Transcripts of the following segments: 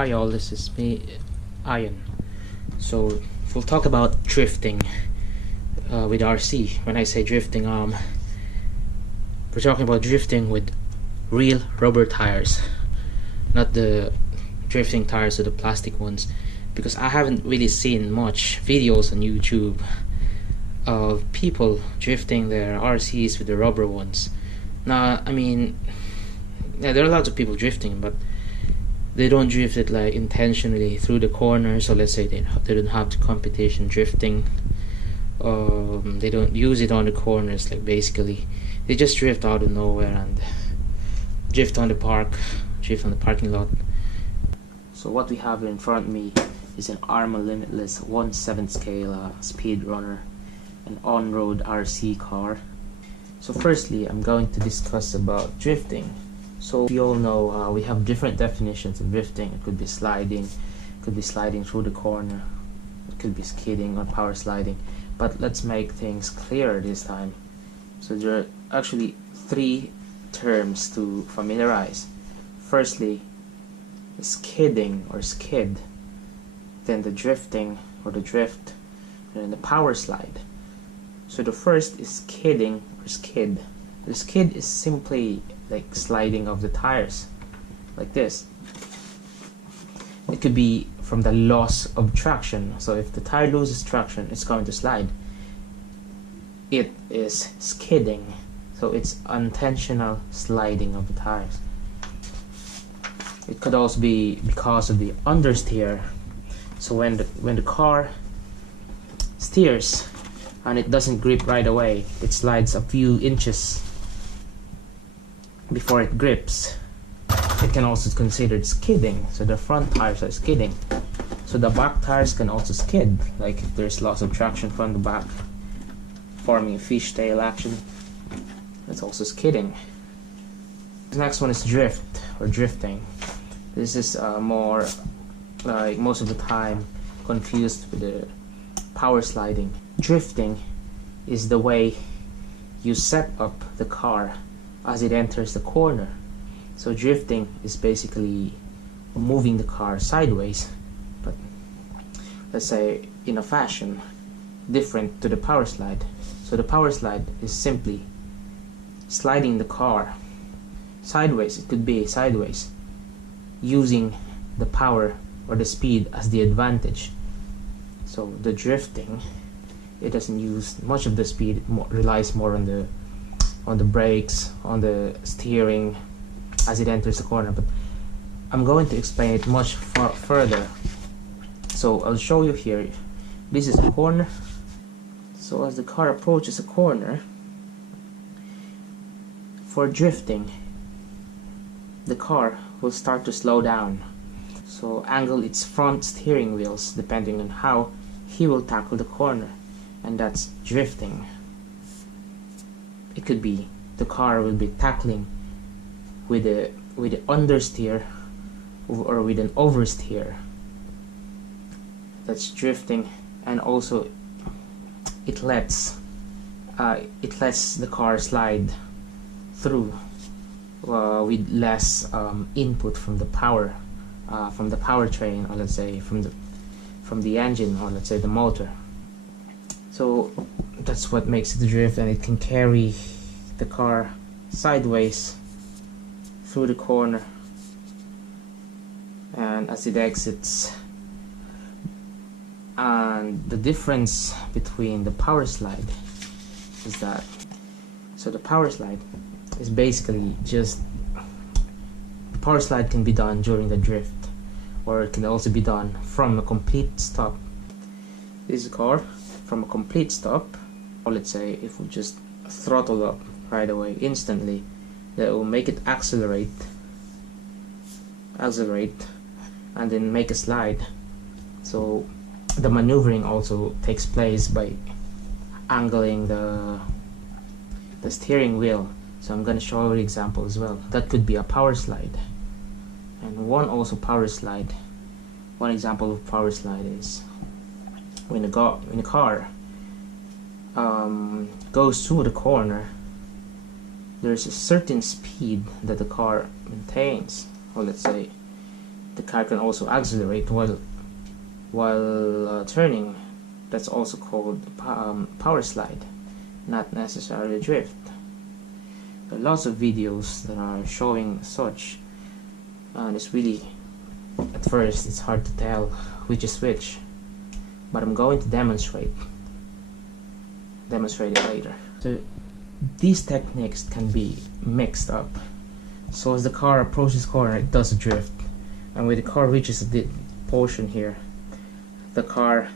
Hi y'all, this is me, Ian. So we'll talk about drifting with RC. When I say drifting, we're talking about drifting with real rubber tires, not the drifting tires or the plastic ones, because I haven't really seen much videos on YouTube of people drifting their RCs with the rubber ones. Now, I mean, yeah, there are lots of people drifting, but they don't drift it like intentionally through the corners. So let's say they don't have the competition drifting. They don't use it on the corners. Like basically, they just drift out of nowhere and drift on the parking lot. So what we have in front of me is an Arrma Limitless 1/7 scale speed runner, an on-road RC car. So firstly, I'm going to discuss about drifting. So we all know we have different definitions of drifting. It could be sliding, through the corner, it could be skidding or power sliding. But let's make things clearer this time. So there are actually three terms to familiarize. Firstly, skidding or skid, then the drifting or the drift, and then the power slide. So the first is skidding or skid. The skid is simply like sliding of the tires, like this. It could be from the loss of traction. So if the tire loses traction, it's going to slide. It is skidding. So it's unintentional sliding of the tires. It could also be because of the understeer. So when the car steers and it doesn't grip right away, it slides a few inches before it grips. It can also be considered skidding. So the front tires are skidding. So the back tires can also skid, like if there's loss of traction from the back, forming a fishtail action. That's also skidding. The next one is drift or drifting. This is more like most of the time confused with the power sliding. Drifting is the way you set up the car as it enters the corner. So drifting is basically moving the car sideways, but let's say in a fashion different to the power slide. So the power slide is simply sliding the car sideways. It could be sideways, using the power or the speed as the advantage. So the drifting, it doesn't use much of the speed. It relies more on the brakes, on the steering as it enters the corner. But I'm going to explain it much further. So I'll show you here. This is a corner. So as the car approaches a corner, for drifting, the car will start to slow down. So angle its front steering wheels depending on how he will tackle the corner, and that's drifting. It could be the car will be tackling with the understeer or with an oversteer. That's drifting. And also it lets the car slide through with less input from the powertrain, or let's say from the engine, or let's say the motor. So that's what makes it drift, and it can carry the car sideways through the corner and as it exits. And the difference between the power slide is that, so the power slide is basically just, the power slide can be done during the drift, or it can also be done from a complete stop. This car from a complete stop, or let's say if we just throttle up right away instantly, that will make it accelerate and then make a slide. So the maneuvering also takes place by angling the steering wheel. So I'm going to show you an example as well. That could be a power slide. And one example of power slide is when the car goes through the corner, there's a certain speed that the car maintains, or let's say the car can also accelerate while turning. That's also called power slide, not necessarily drift. There are lots of videos that are showing such, and it's really, at first it's hard to tell which is which, but I'm going to demonstrate it later. So these techniques can be mixed up. So as the car approaches corner, it does a drift, and when the car reaches the portion here, the car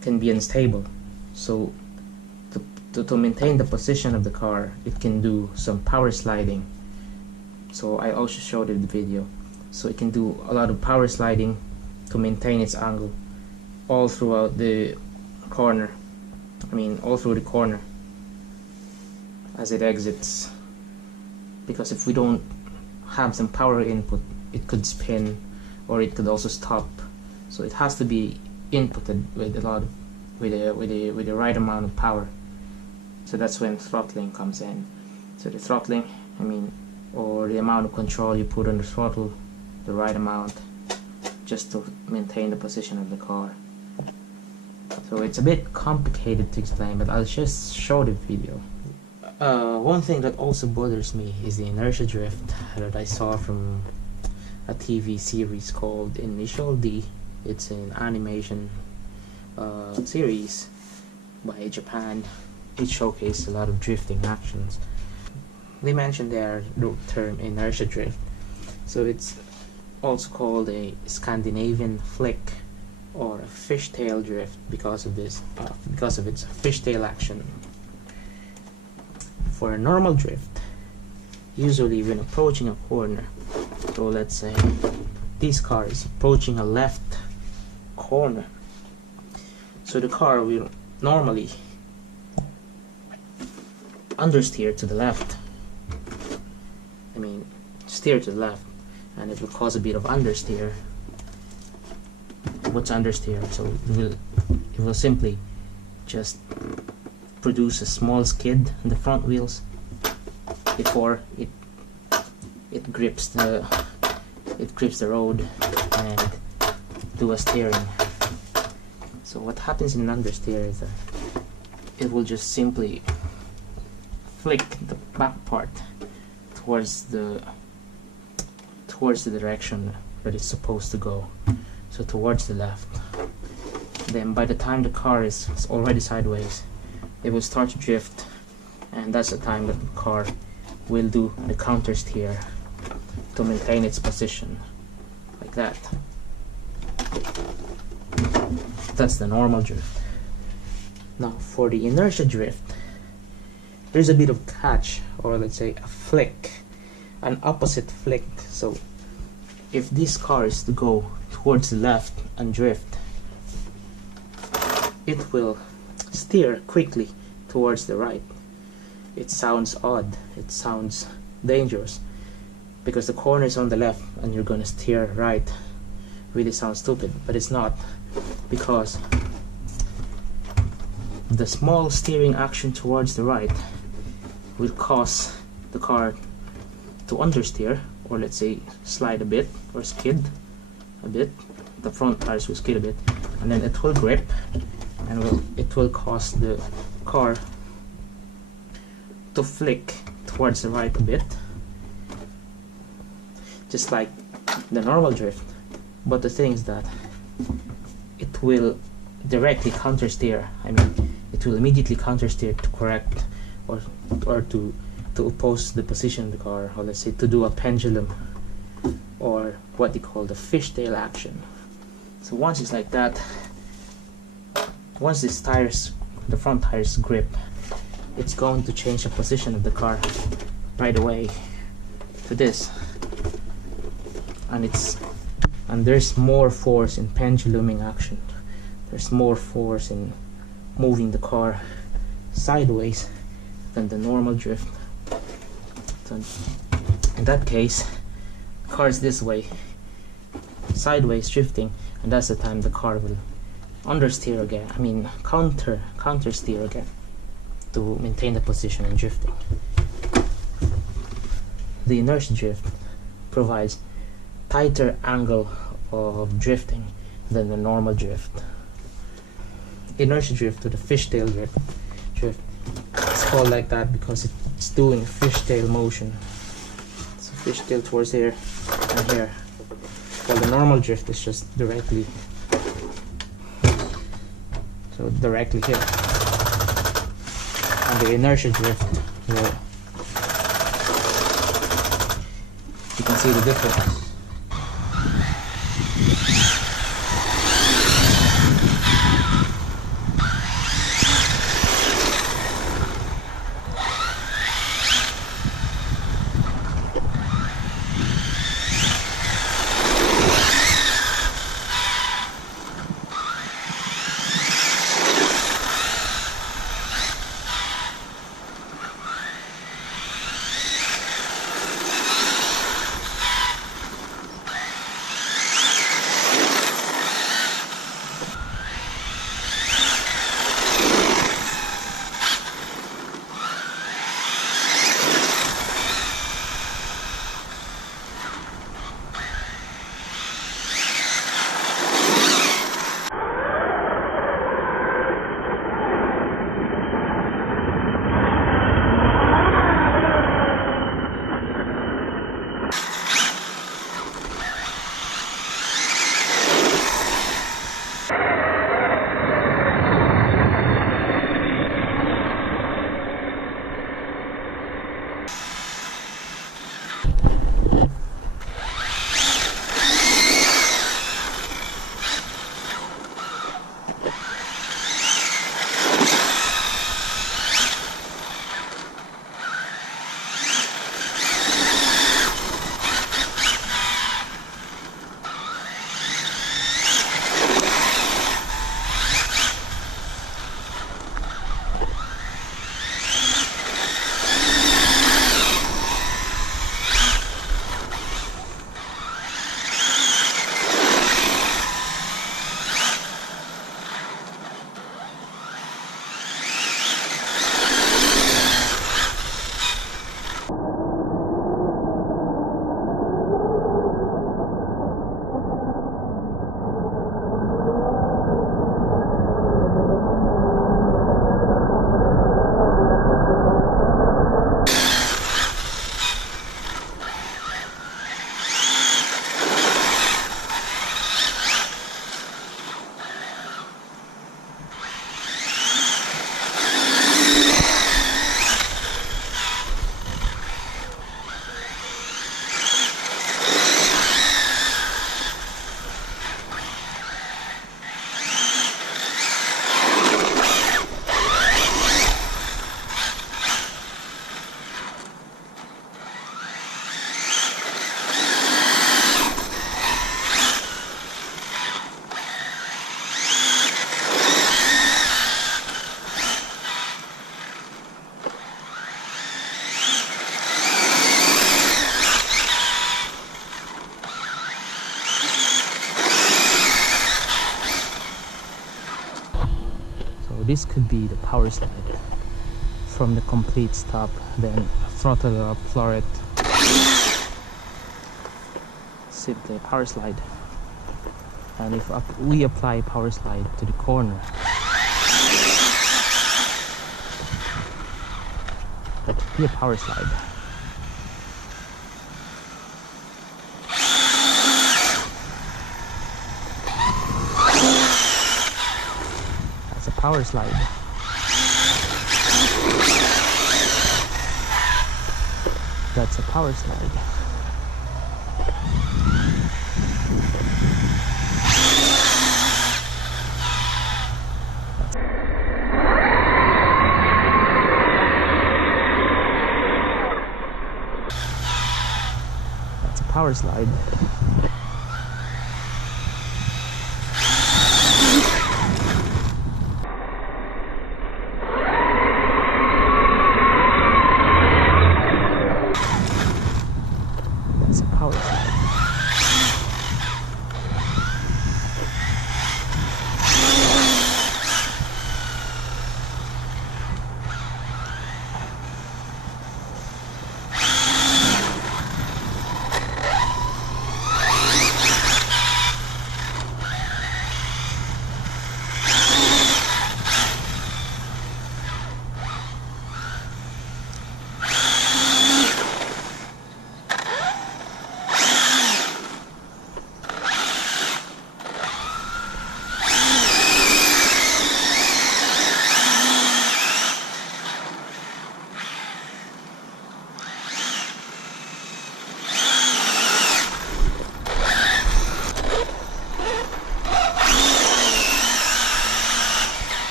can be unstable. So to maintain the position of the car, it can do some power sliding. So I also showed it in the video. So it can do a lot of power sliding to maintain its angle all throughout the corner. All through the corner as it exits. Because if we don't have some power input, it could spin, or it could also stop. So it has to be inputted with the right amount of power. So that's when throttling comes in. So the throttling, or the amount of control you put on the throttle, the right amount, just to maintain the position of the car. So it's a bit complicated to explain, but I'll just show the video. One thing that also bothers me is the inertia drift that I saw from a TV series called Initial D. It's an animation series by Japan. It showcased a lot of drifting actions. They mentioned there the term inertia drift. So it's also called a Scandinavian flick or a fishtail drift because of its fishtail action. For a normal drift, usually when approaching a corner, so let's say this car is approaching a left corner, so the car will normally understeer to the left. Steer to the left, and it will cause a bit of understeer. What's understeer? So it will simply just produce a small skid in the front wheels before it grips the road and do a steering. So what happens in understeer is that it will just simply flick the back part towards the direction that it's supposed to go, so towards the left. Then by the time the car is already sideways, it will start to drift, and that's the time that the car will do the counter steer to maintain its position, like that. That's the normal drift. Now for the inertia drift, there's a bit of catch, or let's say a flick, an opposite flick. So if this car is to go towards the left and drift, it will steer quickly towards the right. It sounds odd, it sounds dangerous, because the corner is on the left and you're gonna steer right. Really sounds stupid, but it's not, because the small steering action towards the right will cause the car to understeer, or let's say slide a bit or skid a bit. The front tires will skid a bit, and then it will grip, and it will cause the car to flick towards the right a bit, just like the normal drift. But the thing is that it will directly countersteer. It will immediately countersteer to correct or to oppose the position of the car, or let's say to do a pendulum, or what they call the fishtail action. So once it's like that, once the front tires grip, it's going to change the position of the car right away to this, and there's more force in penduluming action. There's more force in moving the car sideways than the normal drift. So in that case, the car is this way, sideways drifting, and that's the time the car will understeer again. Counter steer again to maintain the position and drifting. The inertia drift provides tighter angle of drifting than the normal drift. Inertia drift, or the fishtail drift. It's called like that because it's doing fishtail motion. It's a fishtail towards here and here. While the normal drift is just directly, so directly here. And the inertia drift, well, you can see the difference. This could be the power slide from the complete stop, then throttle up, floor it. Simply a power slide. And if we apply power slide to the corner, that would be a power slide. Power slide. That's a power slide. That's a power slide.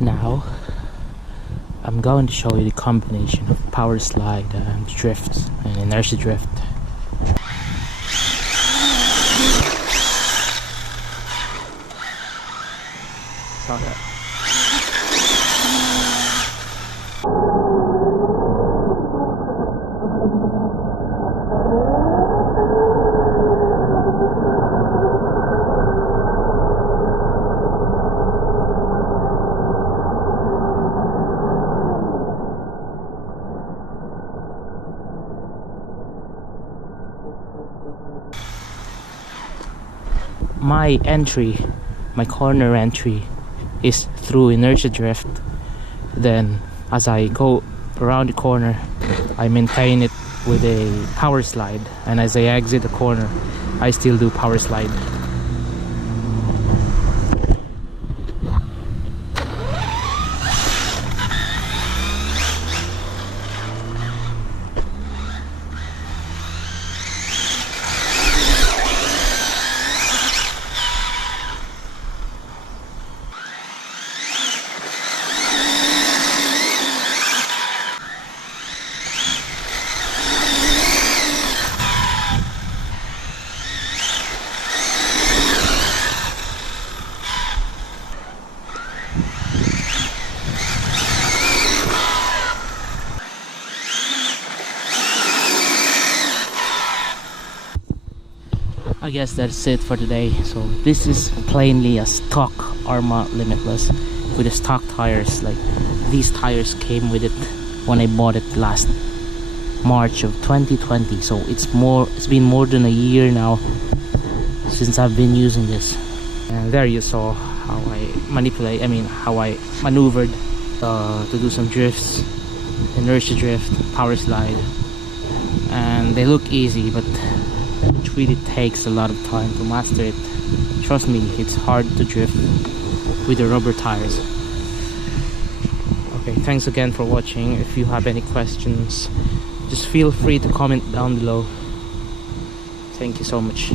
Now I'm going to show you the combination of power slide and drift and inertia drift. Saw that. My corner entry is through inertia drift. Then as I go around the corner, I maintain it with a power slide, and as I exit the corner, I still do power slide. I guess that's it for today. So this is plainly a stock Arrma Limitless with the stock tires. Like, these tires came with it when I bought it last March of 2020. So it's been more than a year now since I've been using this. And there you saw how I maneuvered to do some drifts, inertia drift, power slide, and they look easy, but it really takes a lot of time to master it. Trust me, it's hard to drift with the rubber tires. Okay, thanks again for watching. If you have any questions, just feel free to comment down below. Thank you so much.